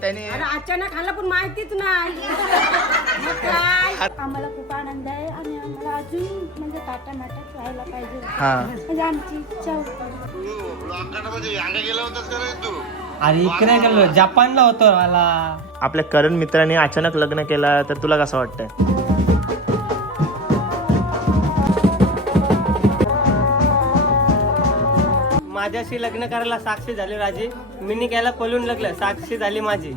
त्याने अचानक आला पण माहितीच नाही. आम्हाला खूप आनंद आहे आणि आम्हाला अजून म्हणजे टाटा माटात राहायला पाहिजे म्हणजे आमची इच्छा होती. अरे इकडे गेलो जपानला होतो मला. आपल्या करण मित्राने अचानक लग्न केलं तर तुला कसं वाटतंय? माझ्याशी लग्न करायला साक्षी झाली राजी. मिनी केला पळून लग्न साक्षी झाली माझी.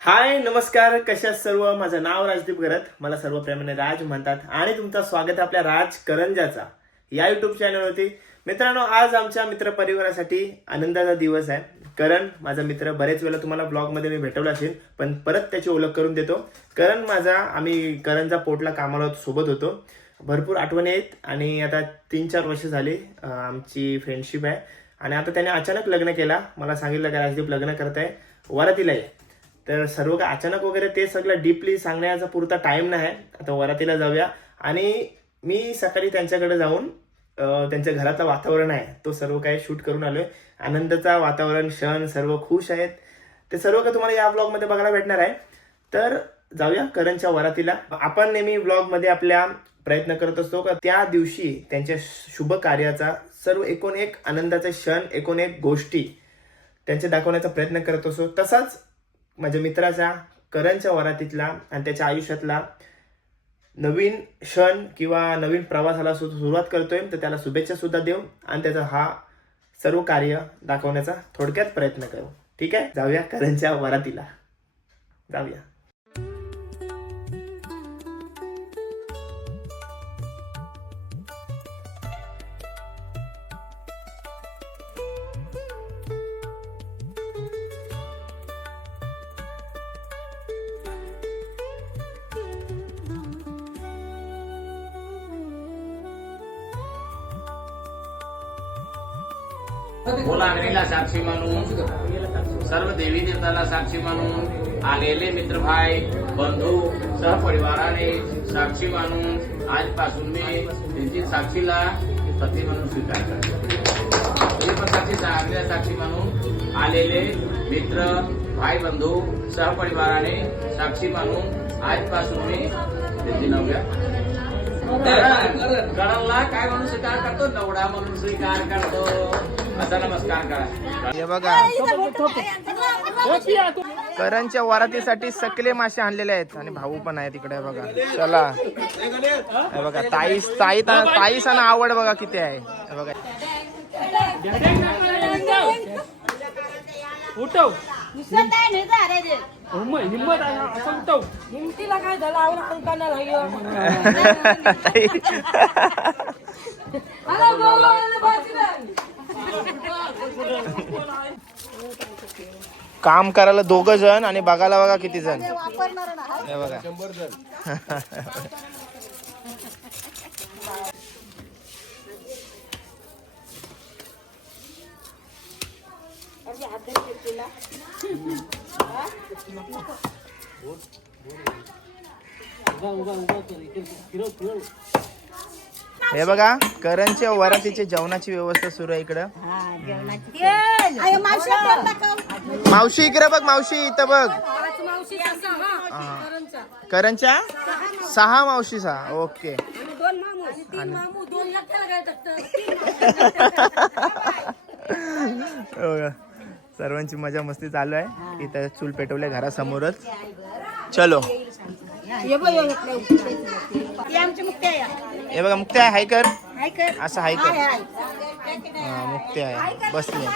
हाय नमस्कार, कशा सर्व. माझं नाव राजदीप गरत, मला सर्व प्रेमाने राज म्हणतात आणि तुमचं स्वागत आहे आपल्या राज करंजाचा या युट्यूब चॅनलवरती. मित्रांनो, आज आमच्या मित्रपरिवारासाठी आनंदाचा दिवस आहे. करण माझा मित्र, बरेच वेळा तुम्हाला ब्लॉगमध्ये मी भेटवला असेल, पण परत त्याची ओळख करून देतो. करण माझा, आम्ही करणचा पोटला कामाला सोबत होतो. भरपूर आठवणी आहेत आणि आता 3-4 वर्ष झाली आमची फ्रेंडशिप आहे. आणि आता त्याने अचानक लग्न केला. मला सांगितलं का राजदीप लग्न करताय, वरातीला आहे. तर सर्व काय अचानक वगैरे ते सगळं डीपली सांगण्याचा पुरता टाइम नाही. आता वरातीला जाऊया. आणि मी सकाळी त्यांच्याकडे जाऊन त्यांच्या घराचं वातावरण आहे तो सर्व काही शूट करून आलोय. आनंदाचा वातावरण, क्षण, सर्व खुश आहेत. ते सर्व काही तुम्हाला या ब्लॉगमध्ये बघायला भेटणार आहे. तर जाऊया करणच्या वरातीला. आपण नेहमी ब्लॉगमध्ये आपल्या प्रयत्न करत असतो का त्या दिवशी त्यांच्या शुभ कार्याचा सर्व एकूण एक आनंदाचे क्षण, एकूण एक गोष्टी त्यांचे दाखवण्याचा प्रयत्न करत असतो. तसाच माझ्या मित्राच्या करणच्या वरातीतला आणि त्याच्या आयुष्यातला नवीन क्षण किंवा नवीन प्रवासाला सुरुवात करतोय. तर त्याला शुभेच्छा सुद्धा देऊ आणि त्याचा हा सर्व कार्य दाखवण्याचा थोडक्यात प्रयत्न करू. ठीक आहे, जाऊया करणच्या वरातीला. जाऊया. बोलांगणीला साक्षी मानून, सर्व देवी देवताला साक्षी मानून, आलेले मित्रभाई बंधू सहपरिवाराने साक्षी मानून आजपासून मी त्यांची साक्षीला पती म्हणून स्वीकार करतो. साक्षी मानून आलेले मित्र भाई बंधू सहपरिवाराने साक्षी मानून आजपासून मी त्यांची नवऱ्या कळला काय म्हणून स्वीकार करतो, नवडा म्हणून स्वीकार करतो. असा नमस्कार करा. हे बघा, करणच्या वरातीसाठी सकले मासे आणलेले आहेत आणि भाऊ पण आहे तिकडे. बघा, चला. हे बघा, ताईसाना आवड बघा किती आहे. हे बघा, उठव हिमतीला काय झालं आवड कंकाना काम करायला 2 जण आणि बघायला बघा किती जण. हे बघा, 100 जण. हे बघा, करणच्या वरातीची जेवणाची व्यवस्था सुरू आहे इकडं. मावशी इकडे बघ, मावशी इथं बघ. करणच्या 6 मावशी. ओके. सर्वांची मजा मस्ती चालू आहे. इथं चूल पेटवले घरासमोरच. चलो. हे बघा, मुक्ती आहे. हाय कर, असं हाय कर. मुक्ती आहे बसले.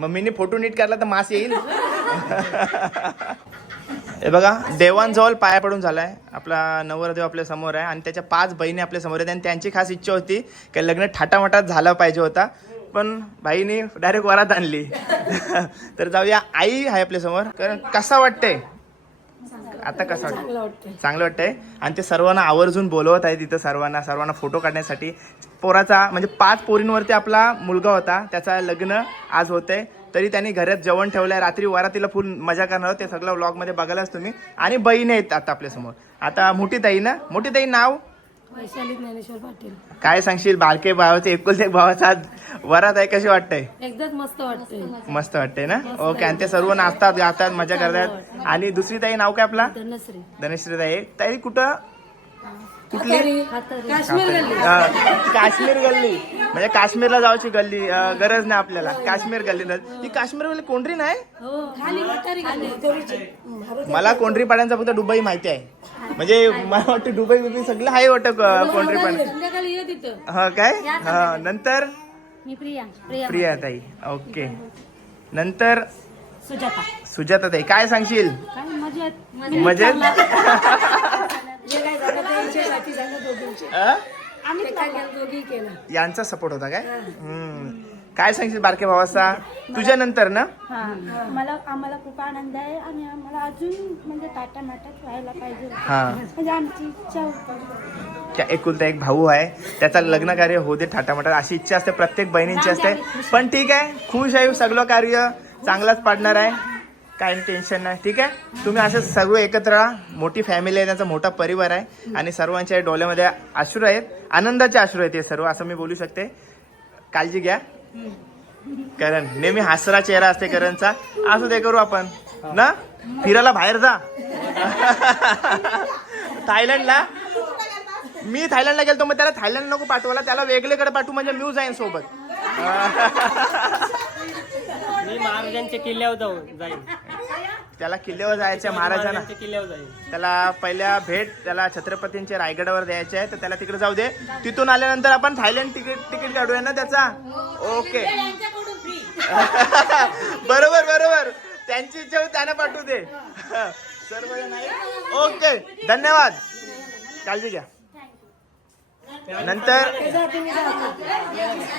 मम्मीने फोटो नीट काढला तर मास येईल. हे बघा देवांजवळ पाया पडून झालाय. आपला नवरदेव आपल्या समोर आहे आणि त्याच्या 5 बहिणी आपल्या समोर आहेत आणि त्यांची खास इच्छा होती की लग्न थाटामाटात झालं पाहिजे होता, पण भाईने डायरेक्ट वरात आणली. तर जाऊया, आई आहे आपल्या समोर. कारण कसा वाटतंय आता, कसं वाटतं? चांगलं वाटतंय. आणि ते सर्वांना आवर्जून बोलवत आहे तिथं, सर्वांना फोटो काढण्यासाठी. पोराचा म्हणजे 5 पोरींवरती आपला मुलगा होता, त्याचा लग्न आज होतंय. तरी त्यांनी घरात जेवण ठेवलंय. रात्री वरातीला फुल मजा करणार, ते सगळं व्लॉग मध्ये बघायलाच तुम्ही. आणि बहीण आहेत आता आपल्या समोर. आता मोठी ताई ना, मोठी ताई नाव वैशाली ज्ञानेश्वर पाटील. काय सांगशील? बारके भावाचे एकुलते एक भावाचा आज वरात आहे, कशी वाटतंय? एकदम मस्त वाटतंय. मस्त वाटतंय ना. ओके. आणि ते सर्व नाचतात गातात मजा करतात. आणि दुसरी ताई नाव काय आपला? धनश्री. धनश्री ताई. ताई कुठं, कुठली? काश्मीर गल्ली. काश्मीर गल्ली म्हणजे काश्मीरला जायची गल्ली. गरज नाही आपल्याला काश्मीर गल्ली. ही काश्मीर गल्ली कोंढरी नाही. मला कोंढरी पाड्यांचा फक्त दुबई माहिती आहे. म्हणजे मला वाटतं दुबई बिबई सगळं आहे वाटतं कोंढरी पाड्या. हा काय. हा नंतर मी प्रिया. प्रिया ताई. ओके. नंतर सुजाता. सुजाता ताई. काय सांगशील? काय मजेत. मजेत. यांचा सपोर्ट होता काय? काय सांगशील बारके भावाचा तुझ्या नंतर ना? आम्हाला खूप आनंद आहे आणि आम्हाला अजून म्हणजे टाटामाटात व्हायला पाहिजे होतं. हा. म्हणजे आमची इच्छा होती. त्या एकुलता एक भाऊ आहे, त्याचा लग्न कार्य होऊ दे थाटामाटात अशी इच्छा असते प्रत्येक बहिणींची असते. पण ठीक आहे, खुश आहे. सगळं कार्य चांगलाच पाडणार आहे, काही टेन्शन नाही. ठीक आहे, तुम्ही असं सर्व एकत्र राहा. मोठी फॅमिली आहे, त्यांचा मोठा परिवार आहे आणि सर्वांच्या डोळ्यामध्ये अश्रू आहेत, आनंदाचे अश्रू आहेत हे सर्व, असं मी बोलू शकते. काळजी घ्या. करण नेहमी हसरा चेहरा असते करणचा. असू दे, करू आपण ना. फिरायला बाहेर जा. थायलंडला मी थायलंडला गेलतो, मग त्याला थायलंड नको पाठवायला, त्याला वेगळीकडे पाठवू म्हणजे मी जाईन सोबत. मी महाराजांच्या किल्ल्यावर जाईन. त्याला किल्ल्यावर जायचं महाराजांना. किल्ल्यावर जाईन. त्याला पहिल्या भेट त्याला छत्रपतींच्या रायगडावर द्यायचे आहे, तर त्याला तिकडे जाऊ दे. तिथून आल्यानंतर आपण थायलंड तिकीट काढूया ना त्याचा. ओके. बरोबर बरोबर, त्यांची इच्छा होती त्यांना पाठवू दे. सर्वजण आहे. ओके, धन्यवाद. काळजी घ्या. नंतर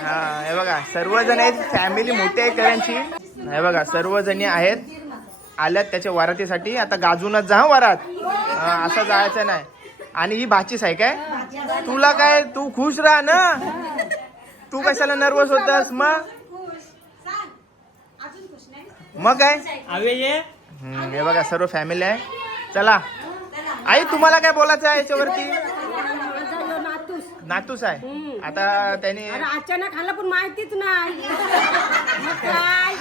हा हे बघा सर्वजण आहेत, फॅमिली मोठी आहे करणची. हे बघा सर्वजणी आहेत, आल्यात त्याच्या वरातीसाठी. आता गाजूनच जा वरात, असं जायचं नाही. आणि ही भाचीच आहे काय? तुला काय, तू खुश राहा ना. तू कशाला नर्वस होतास? मग काय हे बघा सर्व फॅमिली आहे. चला आई, तुम्हाला काय बोलायचं आहे याच्यावरती? नातूस आहे आता त्याने. अचानक आला पण माहितीच नाही.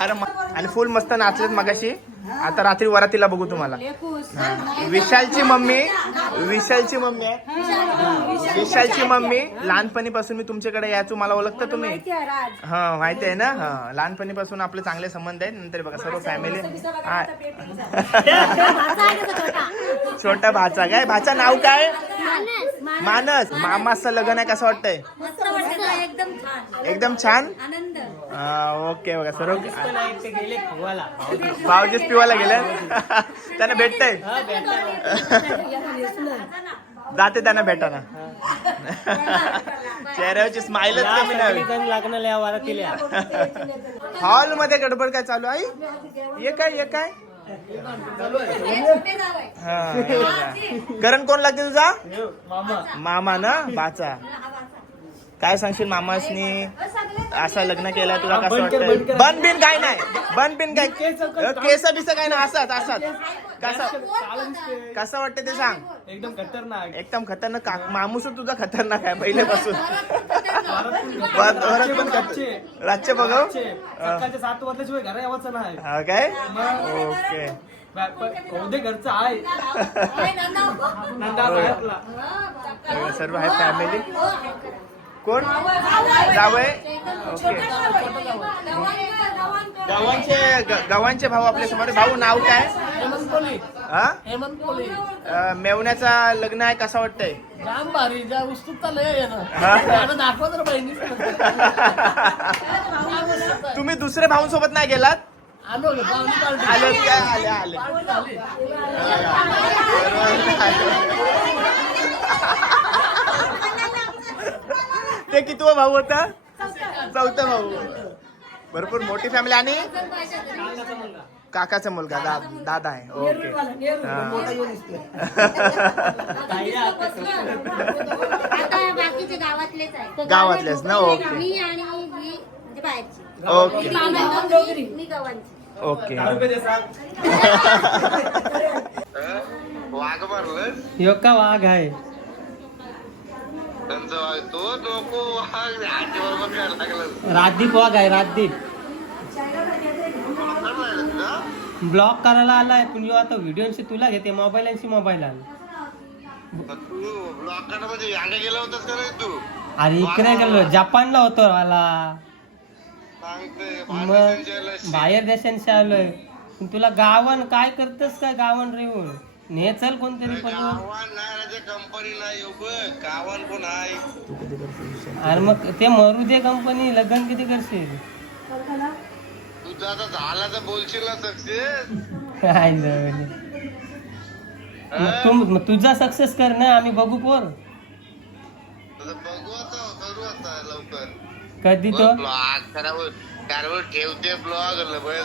अरे आणि फुल मस्त नाचलेत मगाशी. आता रात्री वरातीला बघू तुम्हाला. विशालची मम्मी आहे. विशालची मम्मी. लहानपणीपासून मी तुमच्याकडे यायचो, मला ओळखता तुम्ही? हा माहिती आहे ना. हा लहानपणीपासून आपले चांगले संबंध आहेत. नंतर बघा सर्व फॅमिली. छोटा भाचा काय? भाचा नाव काय? मानस. मामाचं लग्न आहे, कसं वाटतंय? एकदम छान. ओके बघा सर्व भाऊजीच पिवायला गेले. त्यांना भेटतंय, जाते त्यांना भेटाना. चेहऱ्यावरची स्माइलच कमी नाही. लागणार हॉल मध्ये गडबड काय चालू आहे? ये काय करण कोण लागते तुझा? मामा ना, बाचा. काय सांगशील मामासनी असं लग्न केलं, तुला कसं वाटतं? बन बिन काय नाही, बन बिन काय, केस बिस काय नाही, असंच कसं वाटतं ते सांग. एकदम खतरनाक. मामूस तुझा खतरनाक आहे पहिल्यापासून. रातचे बघ 7 वर्षाशिवाय घर यावंच नाही. हा काय? ओके. घरचं आहे. सर्व आहे फॅमिली. कोण जावय? ओके. गावांचे भाऊ आपल्या समोर. भाऊ नाव काय? हा, मेवण्याचा लग्न आहे, कसं वाटतंय? तुम्ही दुसऱ्या भाऊंसोबत नाही गेलात? आले काय? आले ते कितवा भाऊ होता? चौथा भाऊ. भरपूर मोठी फॅमिली. आणि काकाचा मुलगा दादा आहे. ओके. आता बाकीचे गावातलेच आहे. गावातलेच ना? ओके मी आणि ही म्हणजे बाहेरची. ओके मी गव्हांची. ओके. वाघ मारलं ह्यो का वाघ आहे? त्यांचा वाघ तो नको वाघ आजी बरोबर करायला लागलं. राजदीप वाघ आहे. राजदीप ब्लॉक करायला आलाय. पण ह्यो आता व्हिडिओशी तुला घेते मोबाईलशी मोबाईल आला. तू ब्लॉक मध्ये अंडे गेला होतास का रे तू? अरे इकडे गेलो जपानला होतो मला. सांगते मग बाहेर देशांशी आलोय. पण तुला गावन काय करतेस काय? गावन रेवून ने चल कोणतरी पण. गावान नाही कंपनी नाही बघ गावान कोण आहे. अरे मग ते मरू दे कंपनी. लग्न किती करशील? तुझं आता झाला तर बोलशील ना सक्सेस. काय नाही. मग तुझा सक्सेस कर ना. आम्ही बघू पोर. तुझं बघू आता करू आता लवकर. कधी तो ब्लॉग करावं ठेवते ब्लॉग बस.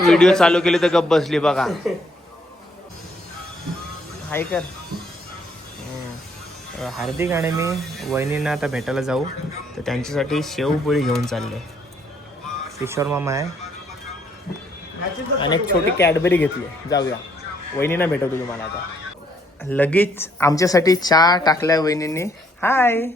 व्हिडिओ चालू केली तर गप बसली बघा. हाय कर. हार्दिक आणि मी वहिनींना आता भेटायला जाऊ. तर त्यांच्यासाठी शेवपोळी घेऊन चालले. किशोर मामा आहे आणि एक छोटी कॅडबरी घेतली. जाऊया. वहिनींना भेटवतो तुम्हाला आता. लगेच आमच्यासाठी चहा टाकलाय वहिनींनी. हाय.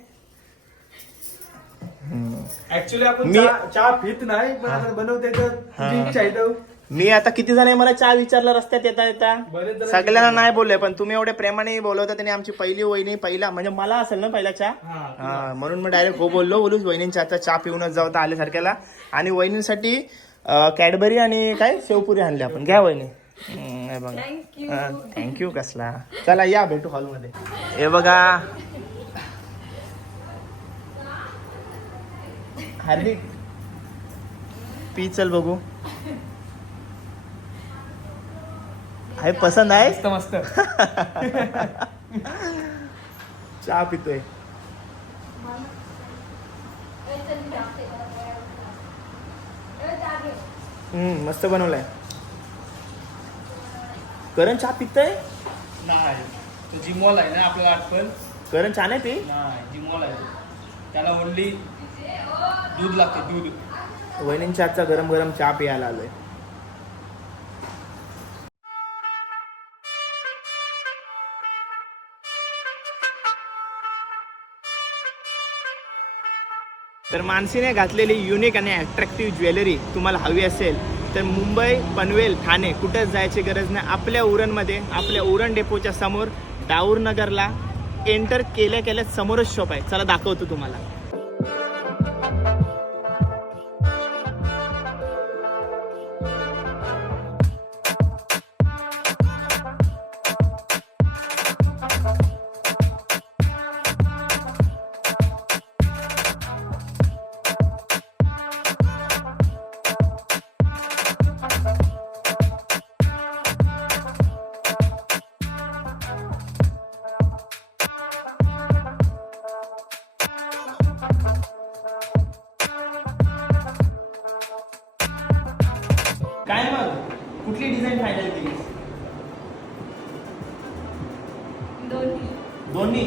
ऍक्च्युली आपण चहा पित नाही पण आता बनवते तर तुझी इच्छा आहे तर. मी आता किती जण मला चहा विचारला रस्त्यात येता येता. सगळ्यांना नाही बोलले पण तुम्ही एवढे प्रेमाने बोलवता. त्याने आमची पहिली वहिनी पहिला म्हणजे मला असेल ना पहिला चहा. हा म्हणून मी डायरेक्ट हो बोलूच वहिनींच्या आता चहा पिऊनच जाऊ आले सारख्याला. आणि वहिनींसाठी कॅडबरी आणि काय शेवपुरी आणली आपण. घ्या वहिनी. बघा थँक्यू. कसला. चला या भेटू हॉलमध्ये. हे बघा हार्दिक पी चल बघू. आहे पसंत आहे मस्त चहा पितोय. मस्त बनवलाय. करण चहा पितय. नाही तो जिमॉल आहे ना आपल्याला आठवण. करण चहा नाही पी. नाही जिमॉल आहे त्याला ओनली दूध लागते दूध. वहिनींच्या हातचा गरम गरम चहा पियाला आलोय. तर मानसीने घातलेली युनिक आणि अट्रॅक्टिव्ह ज्वेलरी तुम्हाला हवी असेल तर मुंबई पनवेल ठाणे कुठंच जायची गरज नाही. आपल्या उरणमध्ये आपल्या उरण डेपोच्या समोर दाऊर नगरला एंटर केल्या समोरच शॉप आहे. चला दाखवतो तुम्हाला. काय मग कुठली डिझाईन फायनल केली? दोन्ही.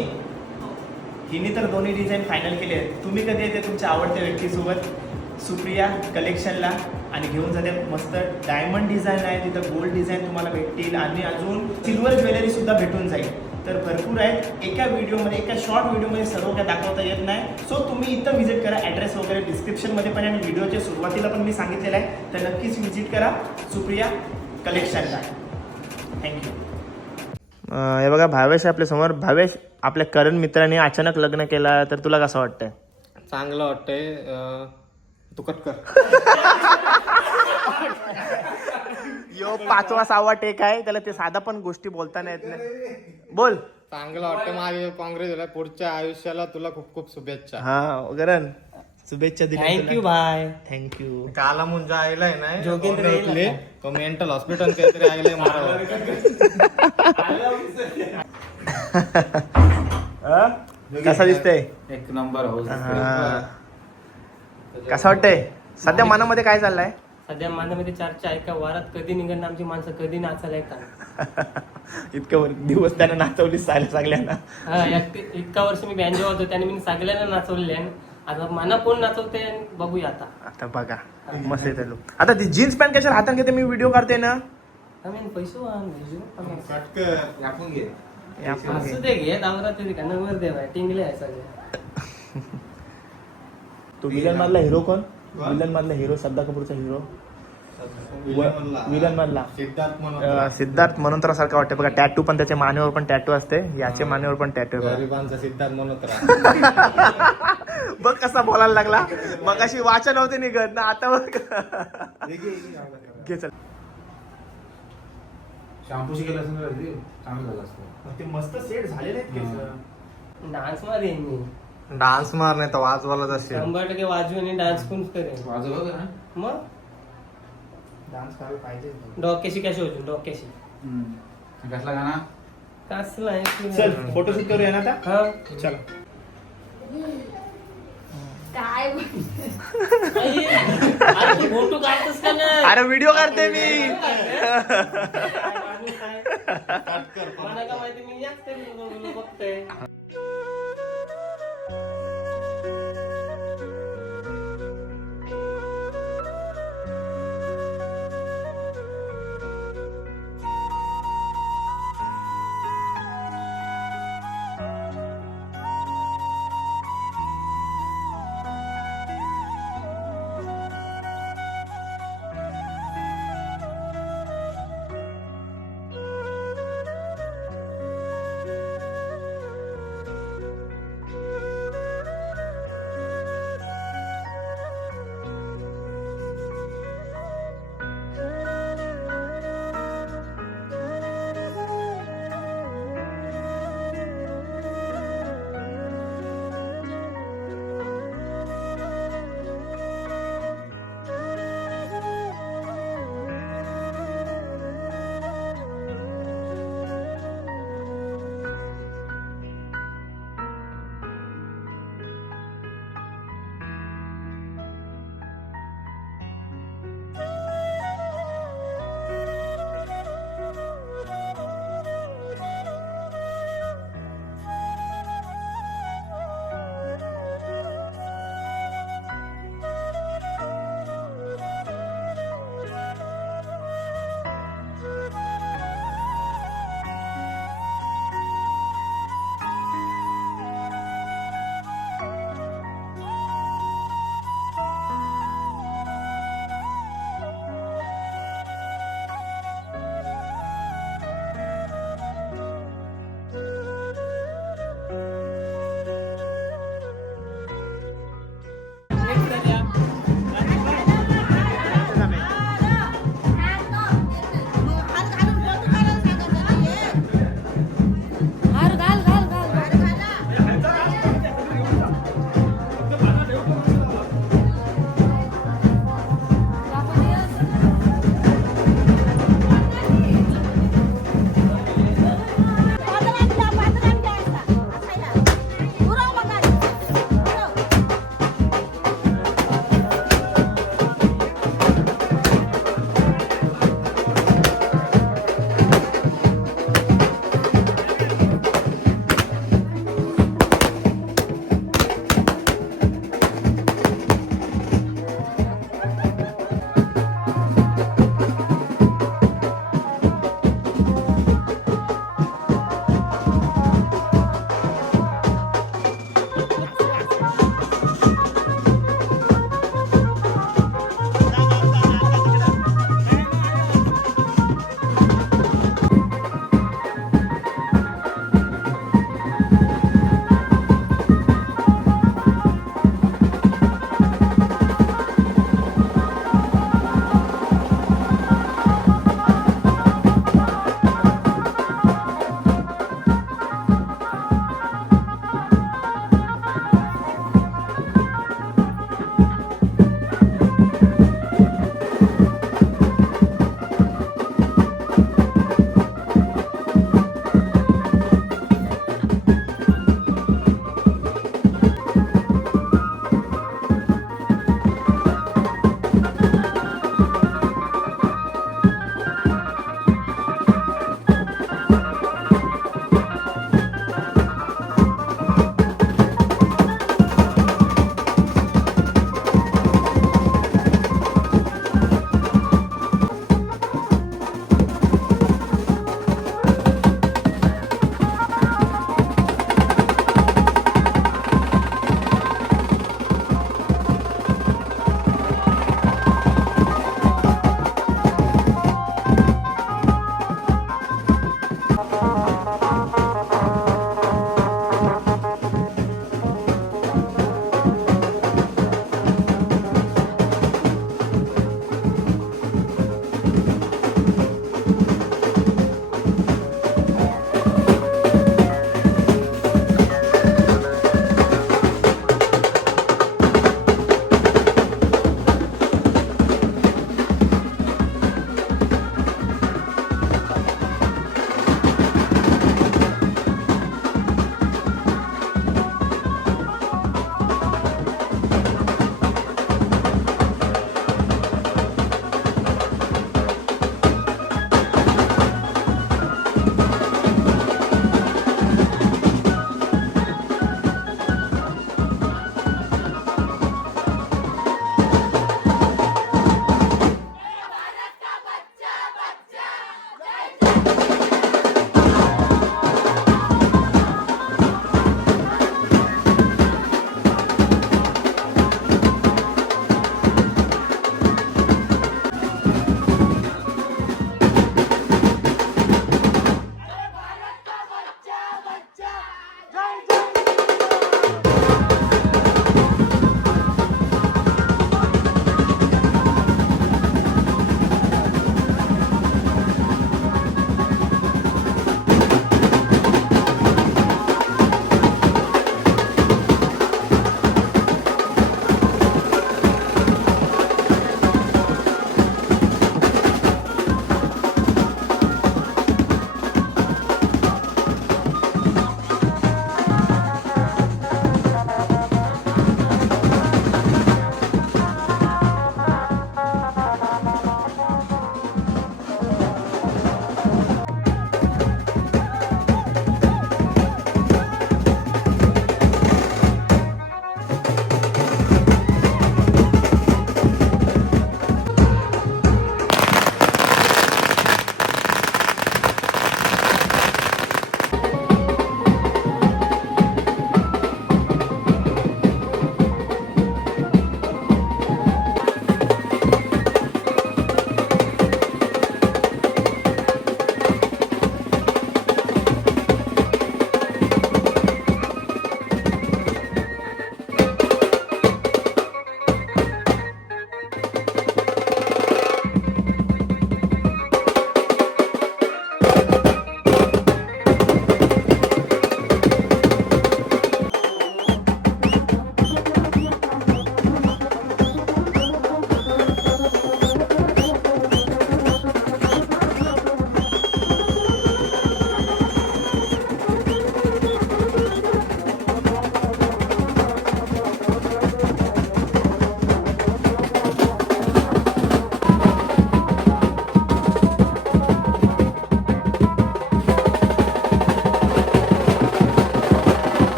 हिने तर दोन्ही डिझाईन फायनल केले आहेत. तुम्ही कधी येते तुमच्या आवडत्या व्यक्तीसोबत सुप्रिया कलेक्शनला आणि घेऊन जाते. मस्त डायमंड डिझाईन आहे तिथं. गोल्ड डिझाईन तुम्हाला भेटतील आणि अजून सिल्वर ज्वेलरी सुद्धा भेटून जाईल. तर भरपूर आहेत. एका व्हिडिओमध्ये एका शॉर्ट व्हिडिओमध्ये सर्व काय दाखवता येत नाही. सो तुम्ही इथं व्हिजिट करा. ॲड्रेस वगैरे डिस्क्रिप्शनमध्ये पण आणि व्हिडिओच्या सुरुवातीला पण मी सांगितलेलं आहे. तर नक्कीच व्हिजिट करा सुप्रिया कलेक्शनला. थँक्यू. हे बघा भावेश आपल्या समोर. भावेश आपल्या करण मित्राने अचानक लग्न केला तर तुला कसं वाटतंय? चांगलं वाटतंय. तू कट कर. यो 5वा 6वा टेक आहे त्याला ते साधा पण गोष्टी बोलता नाही येत नाही. बोल. चांगलं वाटतं माझे काँग्रेस पुढच्या आयुष्याला तुला खूप खूप शुभेच्छा. हा करण शुभेच्छा दिल्या थँक्यू बाय. थँक्यू. काला मुंजा आयलाय नाही जोगेंद्र काँग्रेसले. तो मेंटल हॉस्पिटल काहीतरी आयलाय मला. कसा दिसतंय? एक नंबर हो. हा. कसं वाटतंय सध्या मनामध्ये काय चाललंय? सध्या माझ्यामध्ये चर्चा आहे का वारात कधी निघणार आमची माणसं कधी नाचायला येतात. इतकं दिवस त्यानं नाचवली सगळ्यांना. हा इतका वर्ष मी बँजो होतो त्याने मी सगळ्यांना नाचवले. आता मला कोण नाचवते आणि बघूया आता. आता बघा मस्त येते लोक. आता ती जीन्स पॅन्ट कशाला हातात घेते मी व्हिडिओ काढते ना. आम्ही पैसे आपण घे. हे आपण असू दे घे दावरा तरी का नवर देवा टिंगले आहे सगळे. तो विलन मधला हिरो कोण? विलन मधला हिरो श्रद्धा कपूरचा हिरो विलन मधला सिद्धार्थ मल्होत्रा सारखा वाटतं बघा. टॅटू पण त्याच्या मानेवर पण टॅटू असते. याच्या मानेवर पण टॅटू आहे. गरिबांचा सिद्धार्थ मल्होत्रा. बघ कसा बोलायला लागला. मग अशी वाचा नव्हते निघत ना आता बघ. घे चल. शॅम्पूशी केलं असं चांगलं झालं असतं. ते मस्त सेट झालेले डान्स मारेन मी. डान्स मार नाही तर वाजवायलाच असेल. 100% वाजवेन आणि डान्स पण करेन. वाजव ना. मग डान्स करायला पाहिजे. डोक्याशी कशी होती डोक्याशी कसला गाणा? कसला आहे चल फोटोशूट करूया ना आता. हा चल. काय अरे तू फोटो काढतोस का नाही? अरे व्हिडिओ काढते मी. काय माणूस आहे? मला का माहिती मी याच तरी बघतोय.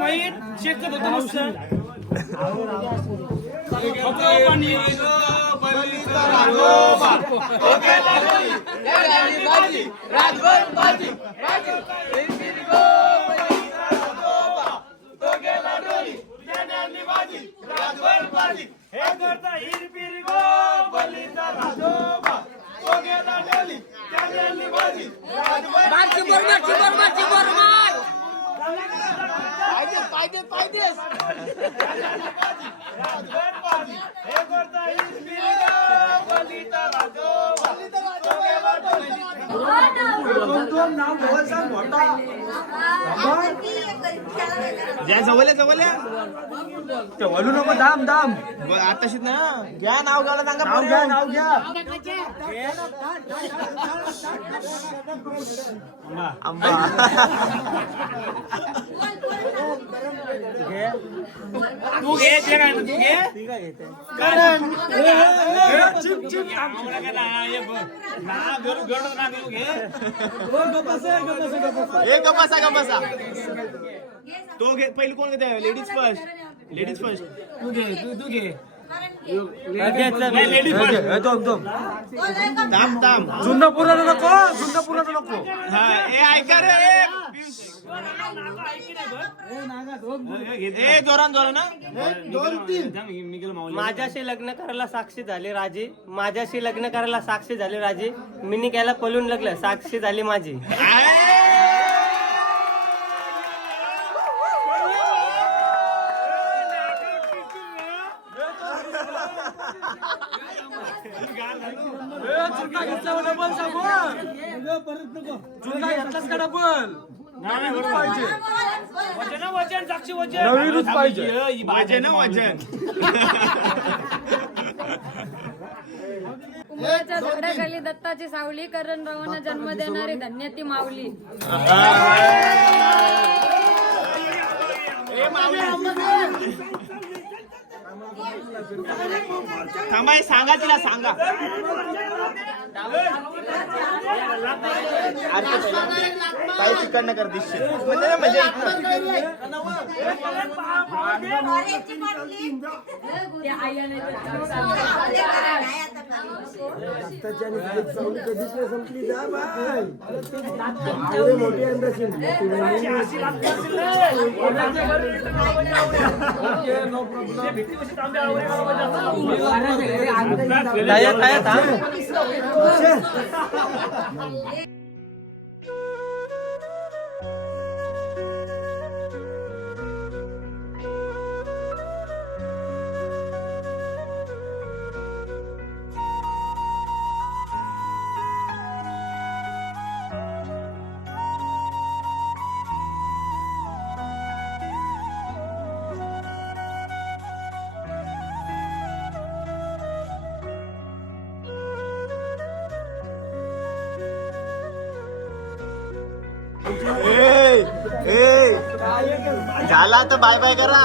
माहीत शेकत होतं मस्त. हे करता हिरपिरी गो बलीचा राजोबा तो गेला डोली त्याने आणली भाजी हे करता हिरपिरी गो बलीचा राजोबा तो गेला डोली. दोन नाव बोलचा मोठा ज्या जवळ जवळ ते वळू नको दाम दाम आताशीच ना घ्या नाव गावला सांगा नाव घ्या नाव घ्या आंबा तू घे ते काय तू घे कारण चिप चिप ना गरू गडो ना घेऊ घे एक गप्पा तो घे पहिली कोण घेते लेडीज फर्स्ट तू घे तू घे लेडीज फर्स्ट थांब जुन्ना पुराण नको हा ए ऐका रे ए जोरान ना माझ्याशी लग्न करायला साक्षी झाली राजी, माझ्याशी लग्न करायला साक्षी झाली राजी, मिनी गेला पळून लागलं साक्षी झाली माझी. जुन्ना घेतला डबल सांगू जुन्ना घेतलास का डबल पाहिजे वचन साक्षी वचन नवीनच पाहिजे माझे ना वचन उमराच्या झाडाखाली दत्ताची सावली करण रावांना जन्म देणारी धन्य ती माऊली. थांबा सांगा तिला सांगा काही तिकडनं कर दिसशील म्हणजे झाला तर बाय बाय करा.